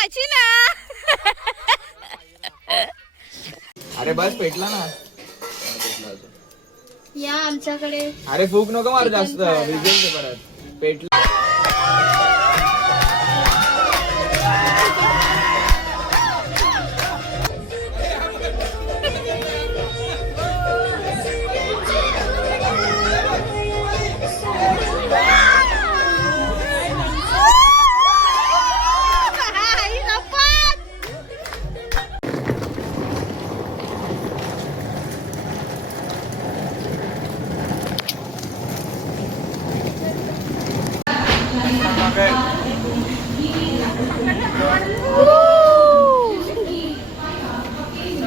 माझी ना. अरे बस पेटला ना. या आमच्याकडे. अरे फूक नको मारू जास्त, विजेल ते परत. पेटला.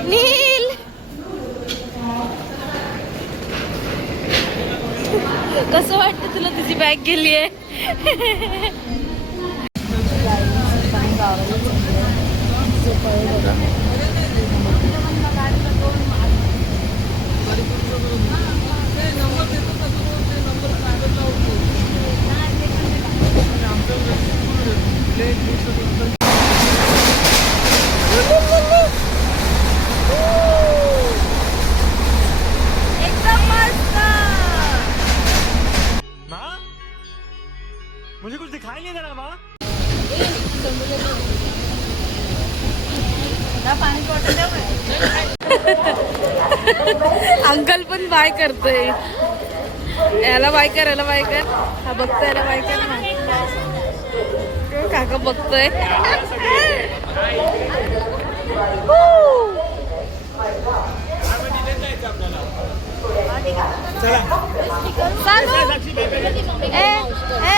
नील कसं वाटतं तुला तुझी बॅग गेली आहे? मुझे कुछ दिखाई नहीं दे रहा माँ। अंकल पण बाय करतोय. याला बाय कर, याला बाय कर. हा बघतोय, याला बाय कर ना. काका बघतोय.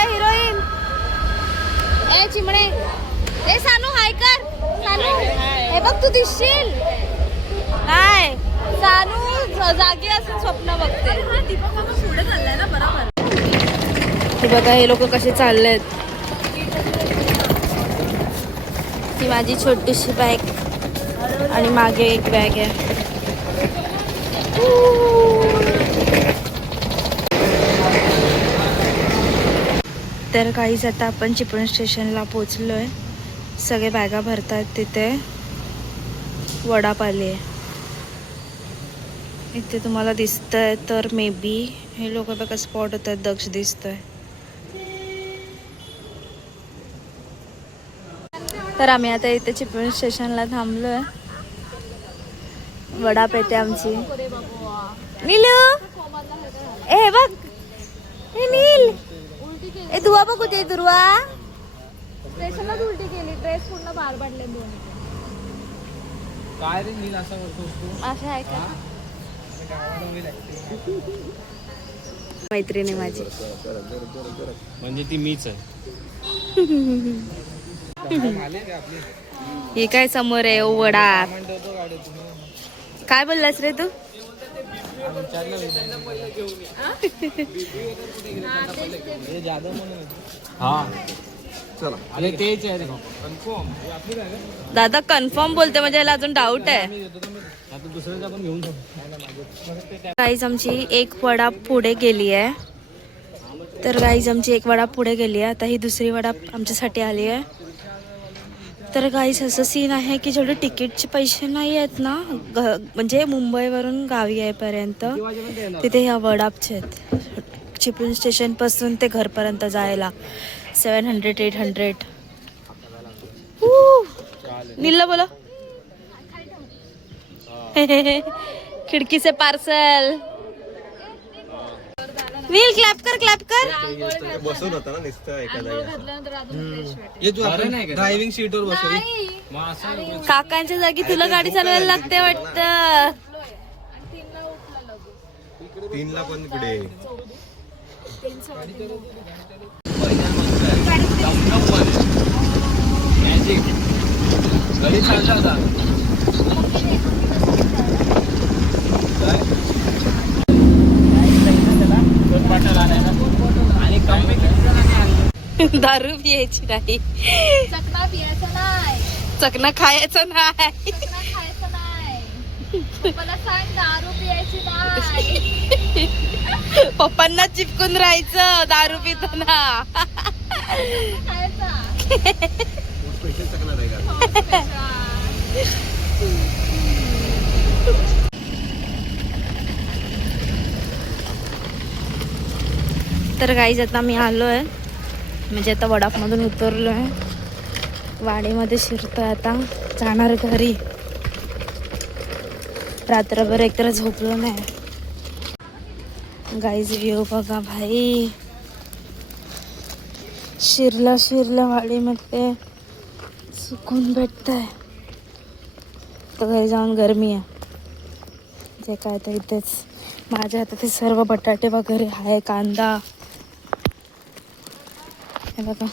हिरोईन ए चिमणे ए सानू हाय कर. सानू हे बघ तू दिसशील. हाय सानू जागी असून स्वप्न बघते. पुढे चाललाय ना बरोबर. हे बघा हे लोक कसे चाललेत. ती माझी छोटीशी बॅग आणि मागे एक बॅग आहे. तर काहीच आता आपण चिपळूण स्टेशनला पोचलोय. सगळे बॅगा भरतात. तिथे वडाप आले. इथे तुम्हाला दिसतंय तर मे बी हे लोक बघा स्पॉट होतात. दक्ष दिसतोय. तर आम्ही आता इथे चिपळूण स्टेशनला थांबलोय. वडाप येते आमची. नीलू ए बघ ए नील ए दुवा बघ कुठे दुर्वा. स्टेशनलाच उलटी केली. ड्रेस पूर्ण बाहेर पडले दोन. काय रे नील असं करतोस तू? असं आहे का? मैत्रिणी माझी म्हणजे ती मीच आहे. हे काय समोर आहे वडा. काय बोललास रे तू? अरे तेच आहे रे. दादा कन्फर्म बोलते म्हणजे याला अजून डाऊट आहे. दुसऱ्याचा पण घेऊन जाऊ. गाईज आमची एक वडा पुढे गेली आहे. तर गाईज आमची एक वडा पुढे गेली आहे. आता ही दुसरी वडा आमच्यासाठी आली आहे. तर गाईज असं सीन आहे की जेवढे तिकीटचे पैसे नाही आहेत ना म्हणजे मुंबईवरून गावी यायपर्यंत तिथे ह्या वडापचे आहेत. चिपळूण स्टेशनपासून ते घरपर्यंत जायला 700-800. नीलला बोला खिडकी से पार्सल. नील क्लॅप कर क्लॅप कर. बसून होता ना नुसतं एका जागी. ड्रायव्हिंग सीटवर बसली. काकांच्या जागी तुला गाडी चालवायला लागते वाटतं. 3ला पण इकडे. घरी चालला होता. दारू पियायची नाही. चकना पियायचं नाही. चकना खायचं नाही. चकना खायचं नाही. मला सांग दारू पियायची नाही. पप्पांना चिपकून राहायचं दारू पिताना. खायचा. स्पेशल चकणार आहे का? तर गाईज आता मी आलो आहे, म्हणजे आता वडापमधून उतरलो आहे, वाडीमध्ये शिरतोय आता, जाणार घरी. रात्रभर एकतर झोपलो नाही. गाईज व्ह्यू बघा भाई, शिरला वाडीमध्ये सुकून भेटतंय. तर घरी जाऊन गरमी आहे, जे काय तर इथेच माझ्या हातात ते सर्व बटाटे वगैरे आहे, कांदा हे बघा.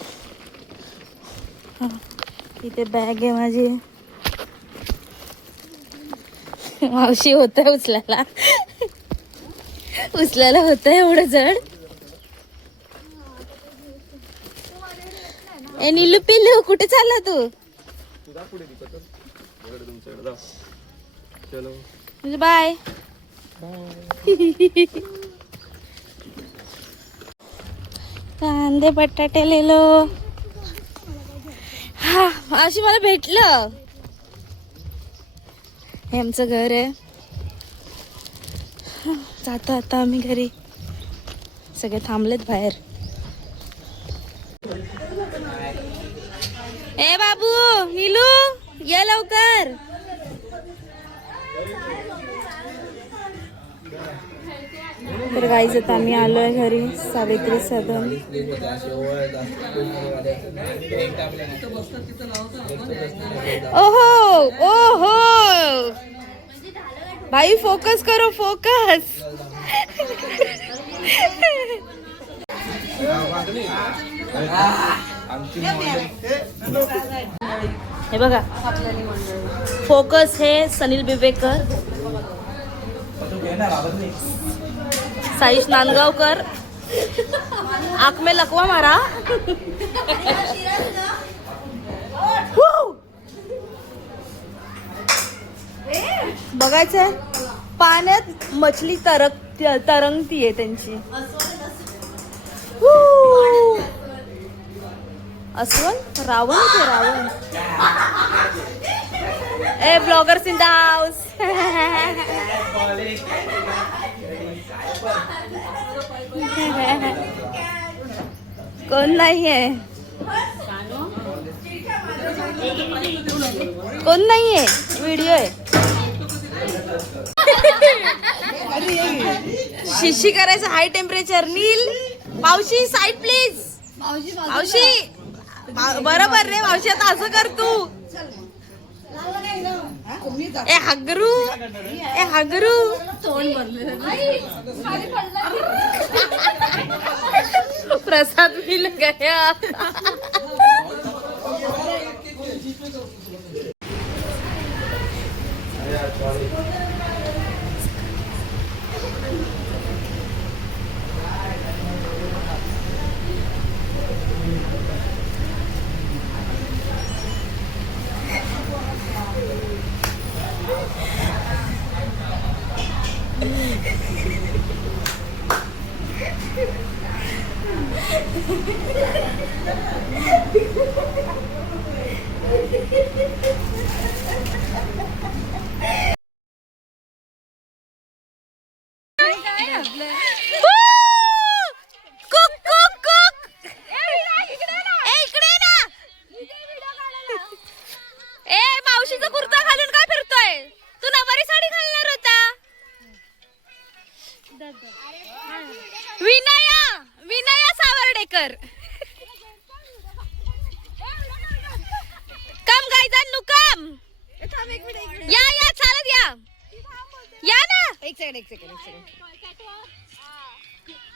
हा इथे बॅग आहे माझी. मावशी होत आहे उचलायला होत आहे एवढं जड. ए नीलू पिल्लू कुठे चालला तू? बाय. कांदे बटाटे लिहिलो. हा अशी मला भेटलं. हे आमचं घर आहे. जातो आता आम्ही घरी. सगळे थांबलेत बाहेर. ए बाबू नीलू ये लवकर. तर गाईज आता आम्ही आलोय घरी. सावित्री सदन. ओहो ओहो भाई फोकस करो फोकस. हे बघा फोकस हे सनील बिबेकर, साईश नांदगावकर. आंख में लकवा मारा. बघायचंय पाण्यात मछली तरंगतीये त्यांची. अस्वन रावण ते रावण. ए ब्लॉगर्स इन द हाऊस. कोण नाहीये कोण नाहीये व्हिडिओ आहे. शिशी करायचं हाय टेम्परेचर. नील मावशी साईड प्लीज. मावशी बरोबर रे मावशी. आता असं कर तू. ए हगरू ए हगरू. तोंड भरले. प्रसाद मिल गया. मावशीचा कुर्ता घालून काय फिरतोय तू? नववारी साडी घालणार होता. विनया सावर्डेकर. कम गायजांनू कम. या चालत या ना. एक सेकंड.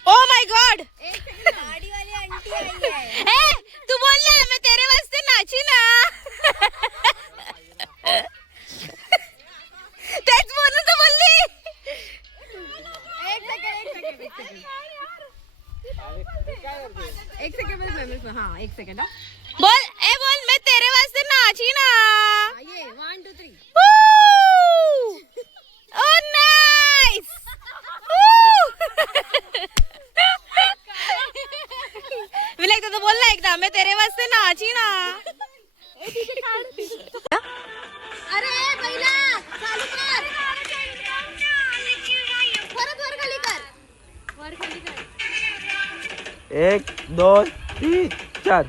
Oh my God. तू बोलला मैं तेरे वास्ते नाची ना. तेच बोलून तर बोलली. एक सेकंड बोल. बोल मैं तेरे वास्ते नाची ना. 1 2 3. Oh nice. विनायक तो बोलला एकदा मैं तेरे वास्ते नाची ना. 1 2 3 4.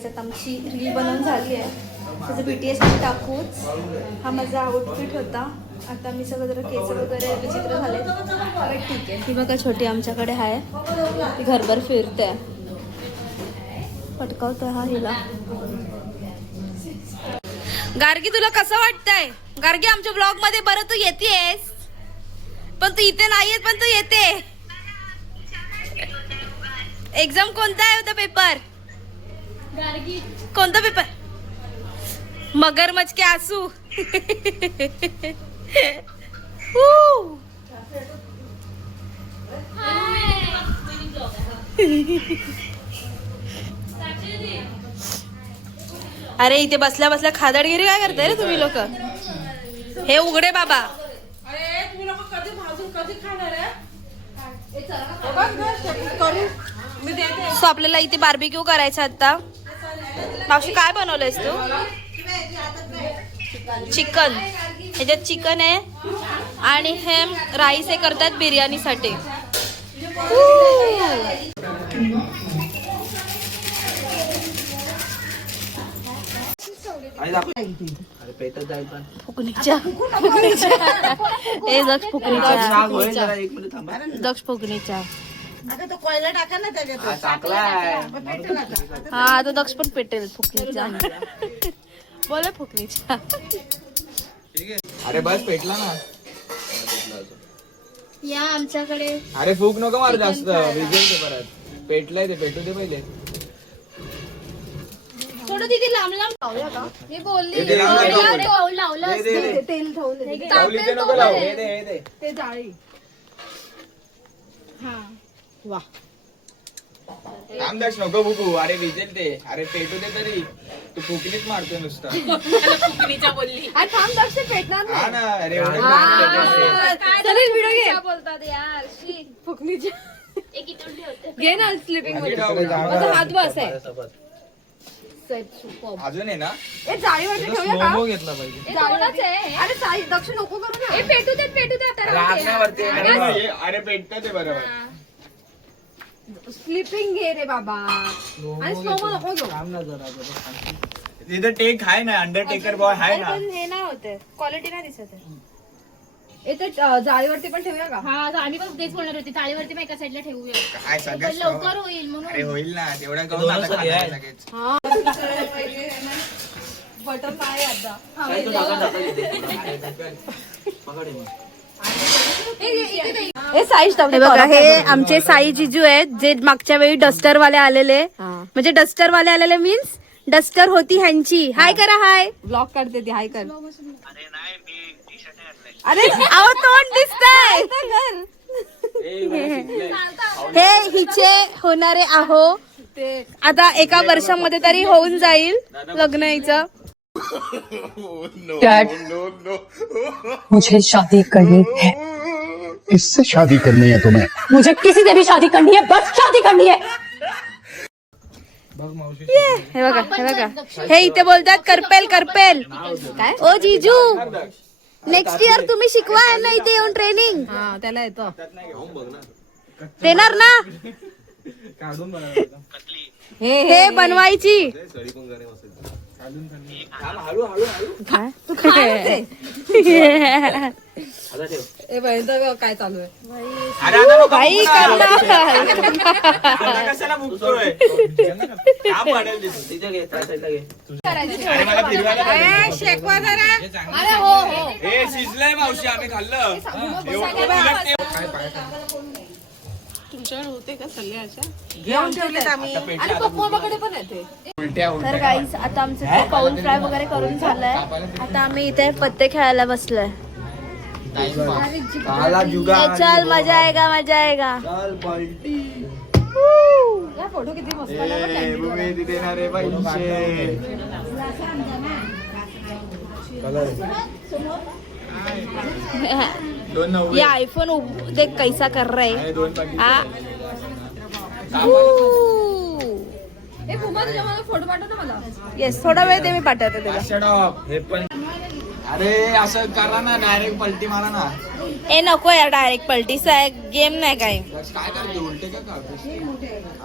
आता आमची रील बनवून झाली आहे. त्याचं BTS मध्ये टाकूच. हा माझा आउटफिट होता. आता मी सगळं जरा केस वगैरे विचित्र झाले. ठीक आहे. ही बघा छोटी आमच्याकडे आहे. ती घरभर फिरते. पटकावतोय हा हिला. गार्गी तुला कसं वाटतंय? गार्गी आमच्या ब्लॉग मध्ये बरं तू येतेस पण तू इथे नाहीयेस पण तू येते. एक्झाम कोणता आहे होता पेपर? कोणता पेपर? मगरमच्छ के आंसू. अरे इथे बसल्या बसल्या खादडगिरी काय करताय रे तुम्ही लोक? हे उघडे बाबा. सो आपल्याला इथे बार्बिक्यू करायचं आता. मावशी काय बनवलंयस तू? चिकन. ह्याच्यात चिकन आहे आणि हे राईस हे करतात बिर्याणीसाठी. फुकणीच्या ए दक्ष फुकणीच्या दक्ष फुकणीच्या. हा आता दक्ष पण पेटेल फुकणीच्या. बोला फुकणीच्या. अरे बस पेटला ना. या आमच्याकडे. अरे फूक नको मारू जास्त. विजेल ते परत. पेटलाय ते पेटू दे पहिले. थोडं तिथे लांब लांब लावूया का? मी बोलली ते लावलं, लावलं तेल लावली ते नको लावू. हे दे हे दे. ते जाळी. हा रामदास नको फुकू. अरे विजेल ते. अरे पेटू दे तरी. तू फुकणीच मारतोय नुसता. फुकणीच्या बोलली. थांब दक्ष पेटणार हा ना. अरे एवढं काय बोलतात यार. फुकणीच्या एक इथून ठेवते. घे ना स्लिपिंग मध्ये. माझा हात बस आहे. अजून आहे ना. जाळीवरती ठेवूया का? मोमो घेतला पाहिजे. अरे जाळी दक्ष नको करू ना. पेटू दे आता. राखण्यावरती. अरे पेटतं ते बरोबर. स्लिपिंग घे रे बाबा. आणि स्लोमो नको घेऊ. तिथं टेक आहे ना. अंडरटेकर बॉय आहे ना. हे नाही होते. क्वालिटी नाही दिसत आहे. जाळीवरती पण ठेवूया का? हा आम्ही पण तेच बोलणार होते. चाळीवरती पण एका साईडला ठेवूया. काय सगळं लवकर होईल म्हणून. अरे होईल ना. तेवढं करून आता खाणार लगेच. बटर काय आता? हे बघा हे आमचे साई जिजू आहेत जे मागच्या वेळी डस्टर वाले आलेले. म्हणजे डस्टर वाले आलेले मीन्स डस्टर होती ह्यांची. हाय करा. हाय. ब्लॉग काढते ती. हाय कर. अरे अहो तोंड दिसतंय. हे हिचे होणारे आहो. आता एका वर्षामध्ये तरी होऊन जाईल लग्न हिचं. डैड मुझे शादी करनी है. किससे शादी करनी है तुम्हें? मुझे किसी से भी शादी करनी है. बस शादी करनी है. हे बघा हे इथे बोलतात करपेल करपेल. काय ओ जिजू नेक्स्ट इयर तुम्ही शिकवा ना इथे येऊन ट्रेनिंग. हा त्याला येतो. देणार ना. हे बनवायची. तू काय काय चालू आहे? बाई कशाला मुकतोय. काम वाढेल अरे मला फिरवायला शेकवा जरा. अरे हो हो. हे शिजलंय मावशी. आम्ही खाल्लं. घेऊन ठेवलेत आम्ही. आणि पप्पाकडे पण येते. तर गाईस आता आमचं पाऊल फ्राय वगैरे करून झालंय. आता आम्ही इथे पत्ते खेळायला बसलोय. चल मजा आएगा मजा आएगा. फोटो किती मस्त 290 ये आईफोन देख कैसा कर रहा है आणि 2 पाकिट आ ए कुमार तुझ्या मला फोटो पाठव ना मला. येस थोडा वेळ ते मी पाठवते तुला. Shut up. हे पण अरे असं करा ना डायरेक्ट पलटी मारा ना. ए नको यार डायरेक्ट पलटीचा आहे गेम नाही काय काय करते उलटे का काढतोस?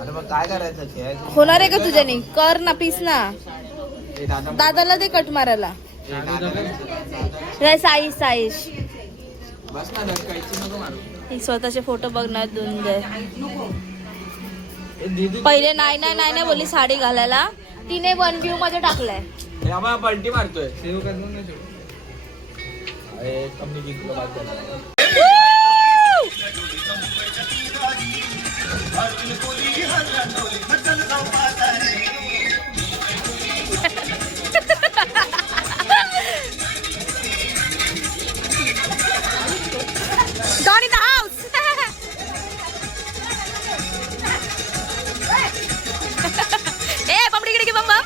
अरे मग काय करायचं खेळायचं होणार आहे का तुझ्याने कर ना पीस ना ए दादा दादाला दे कट मारायला नाही, साईश बस ना काहीच नको मारू. ही स्वतःचे फोटो बघणार दोन ए दीदी पहिले नाही बोलली साडी घालायला तिने 1 व्ह्यू मध्ये टाकलाय. हे आम्हाला पलटी मारतोय सेव करणार नाही तेवढं. अरे कमी जिंकलो बाकी. Don in the house. ए बम डिगडी बम बम.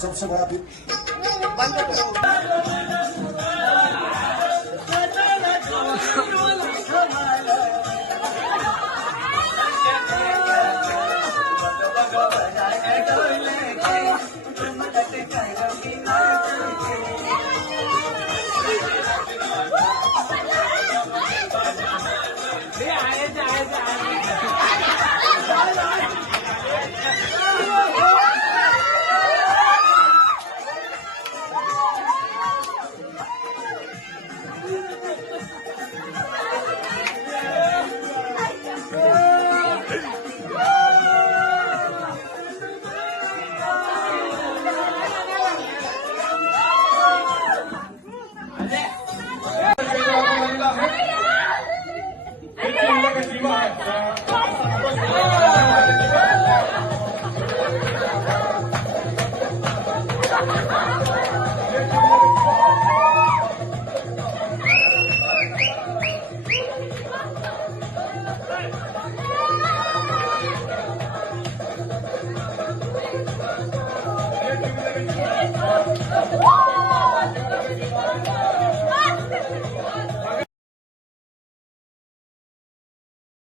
सबसे बड़ा Woo!